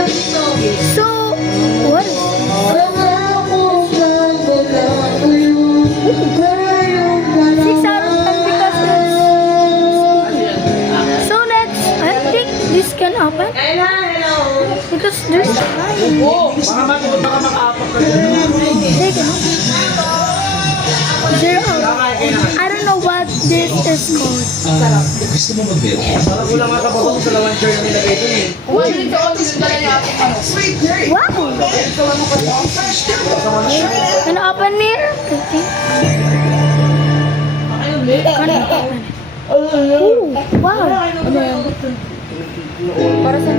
So, what is six out of 10 because it's... So next, I think this can open. Because there's nine. They can open. Zero. I don't know what this is called. Gusto mo mag-build? Wala nga sa bako sa lawan chair na nilagay ito eh. Wow! Can I open here? Can I open? Ooh, wow! Para sa